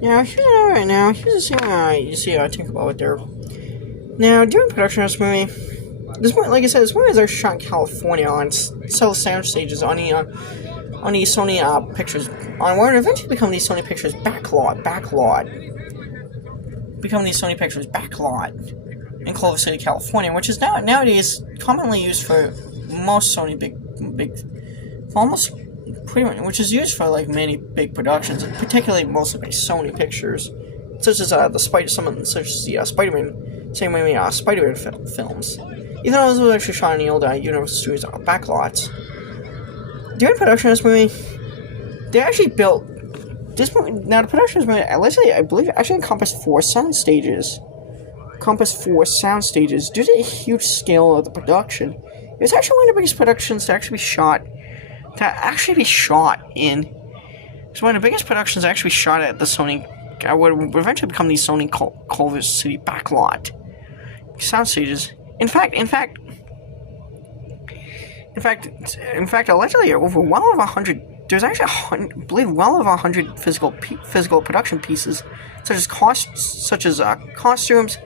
Here's a scene you see think about it there. Now, during production of this movie, like I said, this movie is shot in California on several sound stages on the Sony Pictures, on what would eventually become the Sony Pictures in Culver City, California, which is nowadays commonly used for most Sony for almost pretty much, which is used for like many big productions, particularly mostly by Sony Pictures, such as Spider-Man, Sam Raimi Spider-Man films. Even though this was actually shot in the old Universal Studios backlots. During production of this movie, they actually built this movie. Now, the production of this movie, let's say, I believe, actually encompassed 4 sound stages. Due to the huge scale of the production. It was actually one of the biggest productions to actually be shot in. It's one of the biggest productions actually shot at the Sony, what would eventually become the Sony Culver City backlot sound stages. In fact, allegedly, over well over 100. There's actually, I believe, well over 100 physical production pieces, such as costumes,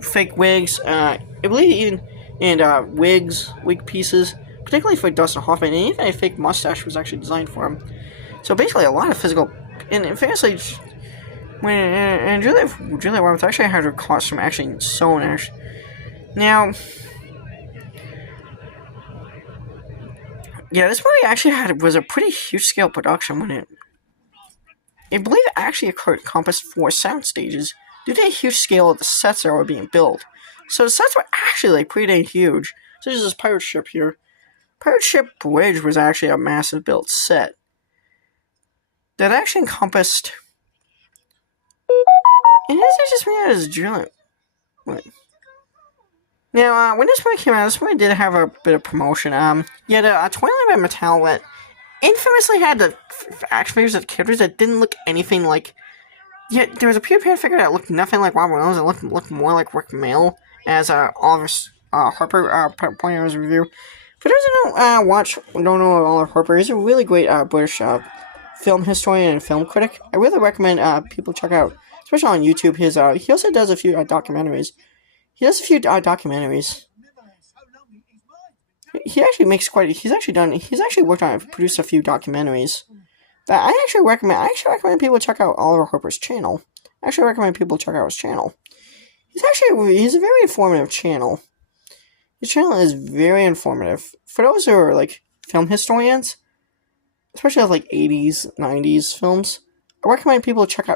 fake wigs, I believe even wig pieces, particularly for Dustin Hoffman, and even a fake mustache was actually designed for him. So basically, a lot of physical, and famously, when Julia Roberts actually had her costume actually sewn. Now, yeah, this movie actually was a pretty huge scale production when I believe it actually encompassed 4 sound stages due to a huge scale of the sets that were being built. So the sets were actually like pretty dang huge. So there's this pirate ship here. Pirate Ship Bridge was actually a massive built set that actually encompassed. And this is just me as Julian. Now, when this movie came out, this movie did have a bit of promotion. The Twilight by Mattel that infamously had the action figures of the characters that didn't look anything like. Yet there was a Peter Pan figure that looked nothing like Robert Reynolds and looked more like Rick Mayall, as Oliver Harper pointed out in his review. For those who don't know Oliver Harper, he's a really great British film historian and film critic. I really recommend people check out, especially on YouTube. He also does a few documentaries. He actually makes He's actually worked on and produced a few documentaries. That I actually recommend people check out Oliver Harper's channel. He's he's a very informative channel. His channel is very informative. For those who are like film historians, especially of like 80s, 90s films, I recommend people check